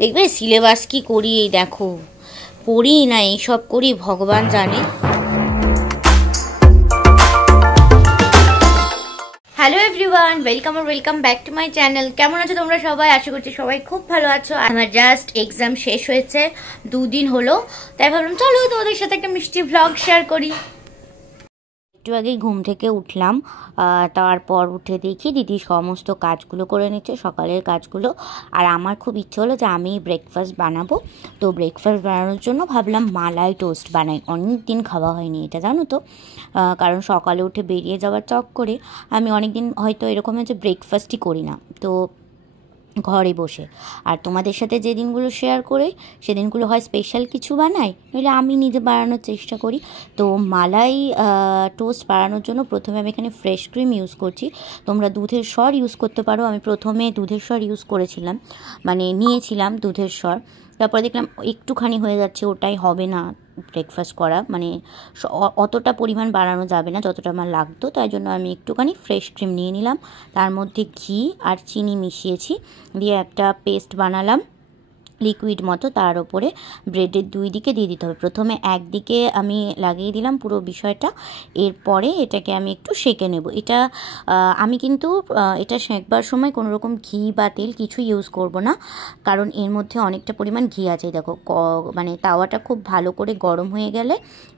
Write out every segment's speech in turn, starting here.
দেখবে সিলেবাস কি করি, এই দেখো পড়ি না, এইসব করি ভগবান জানে। Hello everyone, welcome back to my channel. কেমন আছো তোমরা সবাই? আশা করছি সবাই খুব ভালো আছো। আমার জাস্ট এক্সাম শেষ হয়েছে, 2 দিন হলো, তাই ভাবলাম চলো তোমাদের সাথে একটা মিষ্টি ভ্লগ শেয়ার করি। একটু আগেই ঘুম থেকে উঠলাম, তারপর উঠে দেখি দিদি সমস্ত কাজগুলো করে নিচ্ছে, সকালের কাজগুলো। আর আমার খুব ইচ্ছে হলো যে আমি ব্রেকফাস্ট বানাবো। তো ব্রেকফাস্ট বানানোর জন্য ভাবলাম মালাই টোস্ট বানাই। অনেক দিন খাওয়া হয়নি এটা, জানো তো। কারণ সকালে উঠে বেরিয়ে যাওয়ার চক্করে আমি অনেক দিন হয়তো এরকম যে ব্রেকফাস্টই করি না, তো ঘরে বসে। আর তোমাদের সাথে যে দিনগুলো শেয়ার করে সেদিনগুলো হয় স্পেশাল কিছু বানাই, নইলে আমি নিজে বানানোর চেষ্টা করি। তো মালাই টোস্ট বানানোর জন্য প্রথমে আমি এখানে ফ্রেশ ক্রিম ইউজ করছি। তোমরা দুধের স্বর ইউজ করতে পারো। আমি প্রথমে দুধের স্বর ইউজ করেছিলাম, মানে নিয়েছিলাম দুধের স্বর। তারপর দেখলাম একটুখানি হয়ে যাচ্ছে, ওটাই হবে না ব্রেকফাস্ট করা, মানে অতটা পরিমাণ বাড়ানো যাবে না যতটা আমার লাগতো। তাই জন্য আমি একটুখানি ফ্রেশ ক্রিম নিয়ে নিলাম, তার মধ্যে ঘি আর চিনি মিশিয়েছি, দিয়ে একটা পেস্ট বানালাম লিকুইড মতো। তার ওপরে ব্রেডের 2 দিকে দিয়ে দিতে হবে। প্রথমে একদিকে আমি লাগিয়ে দিলাম পুরো বিষয়টা, এরপরে এটাকে আমি একটু সেঁকে নেব। এটা আমি কিন্তু এটা সেঁকবার সময় কোনো রকম ঘি বা তেল কিছু ইউজ করব না, কারণ এর মধ্যে অনেকটা পরিমাণ ঘি আছে। দেখো মানে তাওয়াটা খুব ভালো করে গরম হয়ে গেলে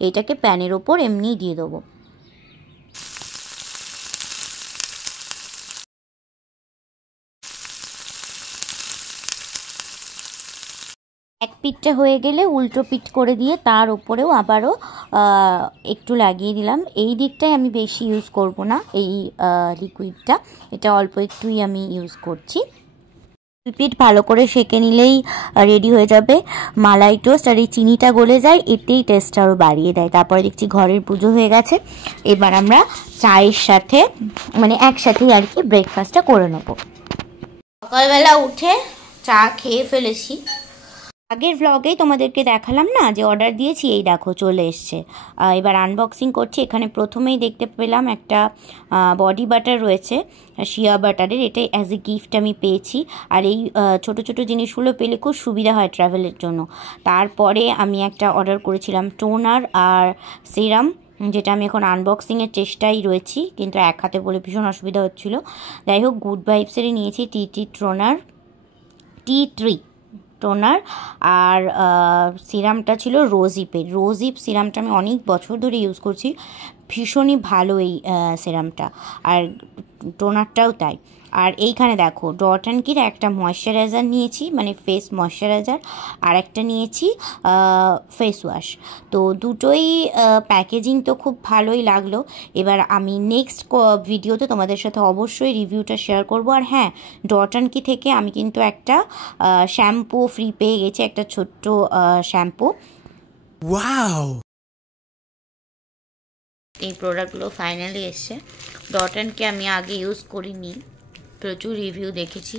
এটাকে প্যানের ওপর এমনিই দিয়ে দেবো। এক পিঠটা হয়ে গেলে উল্টো পিঠ করে দিয়ে তার উপরেও আবারও একটু লাগিয়ে দিলাম। এই দিকটাই আমি বেশি ইউজ করব না, এই লিকুইডটা, এটা অল্প একটুই আমি ইউজ করছি। 2 পিঠ ভালো করে সেঁকে নিলেই রেডি হয়ে যাবে মালাই টোস্ট। আর এই চিনিটা গলে যায়, এতেই টেস্ট আরও বাড়িয়ে দেয়। তারপরে দেখছি ঘরের পুজো হয়ে গেছে, এবার আমরা চায়ের সাথে মানে একসাথেই আর কি ব্রেকফাস্টটা করে নেব। সকালবেলা উঠে চা খেয়ে ফেলেছি। আগের ভ্লগেই তোমাদেরকে দেখালাম না যে অর্ডার দিয়েছি, এই দেখো চলে এসছে। এবার আনবক্সিং করছি। এখানে প্রথমেই দেখতে পেলাম একটা বডি বাটার রয়েছে, শিয়া বাটারের। এটাই অ্যাজ এ গিফট আমি পেয়েছি। আর এই ছোট ছোট জিনিসগুলো পেলে খুব সুবিধা হয় ট্রাভেলের জন্য। তারপরে আমি একটা অর্ডার করেছিলাম টোনার আর সিরাম, যেটা আমি এখন আনবক্সিংয়ের চেষ্টায় রয়েছি, কিন্তু এক হাতে বলে ভীষণ অসুবিধা হচ্ছিলো। যাই হোক, গুড ভাইবসেরই নিয়েছি টি3 টোনার। আর সিরামটা ছিল রোজিপ সিরামটা আমি অনেক বছর ধরে ইউজ করছি, ভীষণই ভালো এই সিরামটা, আর টোনারটাও তাই। আর এইখানে দেখো ডট অ্যান্ড কির একটা ময়শ্চারাইজার নিয়েছি, মানে ফেস ময়শ্চারাইজার, আর একটা নিয়েছি ফেস ওয়াশ। তো দুটোই প্যাকেজিং তো খুব ভালোই লাগলো। এবার আমি নেক্সট ভিডিওতে তোমাদের সাথে অবশ্যই রিভিউটা শেয়ার করব। আর হ্যাঁ, ডট অ্যান্ড কি থেকে আমি কিন্তু একটা শ্যাম্পু ফ্রি পেয়ে গেছি, একটা ছোট্ট শ্যাম্পু। ওয়াও! এই প্রোডাক্টগুলো ফাইনালি এসছে। ডট অ্যান্ড কি আমি আগে ইউজ করিনি, প্রচুর রিভিউ দেখেছি।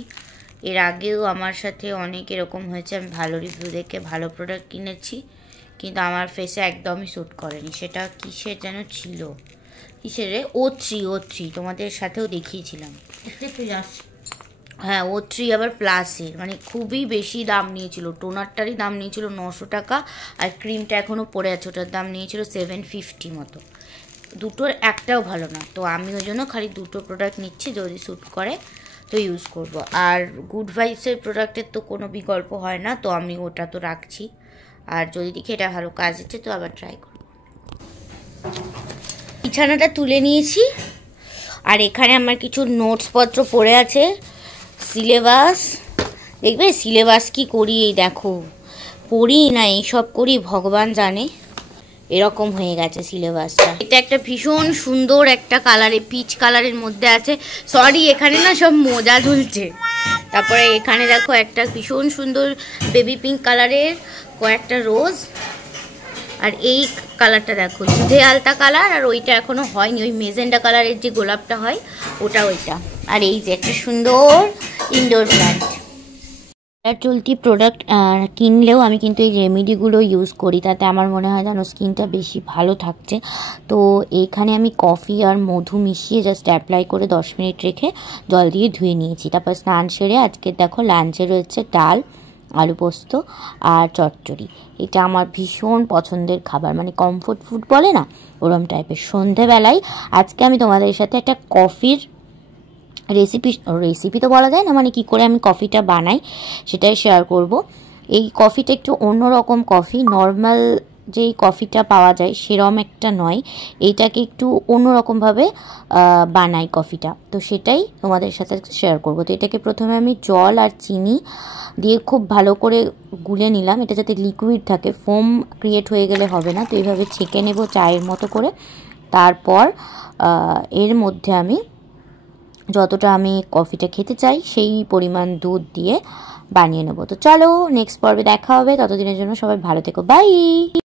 এর আগেও আমার সাথে অনেক এরকম হয়েছে, আমি ভালো রিভিউ দেখে ভালো প্রোডাক্ট কিনেছি, কিন্তু আমার ফেসে একদমই স্যুট করেনি। সেটা কিসের যেন ছিল, কিসের রে, O3 তোমাদের সাথেও দেখিয়েছিলাম। হ্যাঁ, O3 আবার প্লাসের, মানে খুবই বেশি দাম নিয়েছিল। টোনারটারই দাম নিয়েছিল 900 টাকা, আর ক্রিমটা এখনও পড়ে আছে, ওটার দাম নিয়েছিল 750 মতো। দুটোর একটাও ভালো না। তো আমি ওই জন্য খালি দুটো প্রোডাক্ট নিচ্ছি, যদি স্যুট করে তো ইউজ করব। আর গুড ভাইবসের প্রোডাক্টের তো কোনো বিকল্প হয় না, তো আমি ওটা তো রাখছি। আর যদি দেখি এটা ভালো কাজ দিচ্ছে তো আবার ট্রাই করব। বিছানাটা তুলে নিয়েছি, আর এখানে আমার কিছু নোটসপত্র পড়ে আছে, সিলেবাস। দেখবে সিলেবাস কি করি, এই দেখো পড়ি না, এইসব করি ভগবান জানে, এরকম হয়ে গেছে সিলেবাসটা। এটা একটা ভীষণ সুন্দর একটা কালারে, পিচ কালারের মধ্যে আছে। সরি, এখানে না সব মোজা ঝুলছে। তারপরে এখানে দেখো একটা ভীষণ সুন্দর বেবি পিঙ্ক কালারের কয়েকটা রোজ, আর এই কালারটা দেখো দুধে আলতা কালার, আর ওইটা এখনো হয়নি, ওই মেজেন্ডা কালারের যে গোলাপটা হয় ওইটা। আর এই যে একটা সুন্দর ইনডোর প্ল্যান্ট। চলতি প্রোডাক্ট কিনলেও আমি কিন্তু এই রেমেডিগুলো ইউজ করি, তাতে আমার মনে হয় যেন স্কিনটা বেশি ভালো থাকছে। তো এইখানে আমি কফি আর মধু মিশিয়ে জাস্ট অ্যাপ্লাই করে 10 মিনিট রেখে জল দিয়ে ধুয়ে নিয়েছি। তারপর স্নান সেরে আজকে দেখো লাঞ্চে রয়েছে ডাল আলু পোস্ত আর চচ্চড়ি। এটা আমার ভীষণ পছন্দের খাবার, মানে কমফোর্ট ফুড বলে না, ওরম টাইপের। সন্ধেবেলায় আজকে আমি তোমাদের সাথে একটা কফির রেসিপি তো বলা যায় না, মানে কি করে আমি কফিটা বানাই সেটাই শেয়ার করব। এই কফিটা একটু অন্যরকম কফি, নর্মাল যেই কফিটা পাওয়া যায় সেরম একটা নয়, এইটাকে একটু অন্যরকমভাবে বানাই কফিটা, তো সেটাই তোমাদের সাথে শেয়ার করব। তো এটাকে প্রথমে আমি জল আর চিনি দিয়ে খুব ভালো করে গুলে নিলাম, এটা যাতে লিকুইড থাকে, ফোম ক্রিয়েট হয়ে গেলে হবে না। তো এইভাবে ছেঁকে নেব চায়ের মতো করে। তারপর এর মধ্যে আমি যতটা আমি কফিটা খেতে চাই সেই পরিমাণ দুধ দিয়ে বানিয়ে নেব। তো চলো নেক্সট পর্বে দেখা হবে, ততদিনের জন্য সবাই ভালো থেকো, বাই।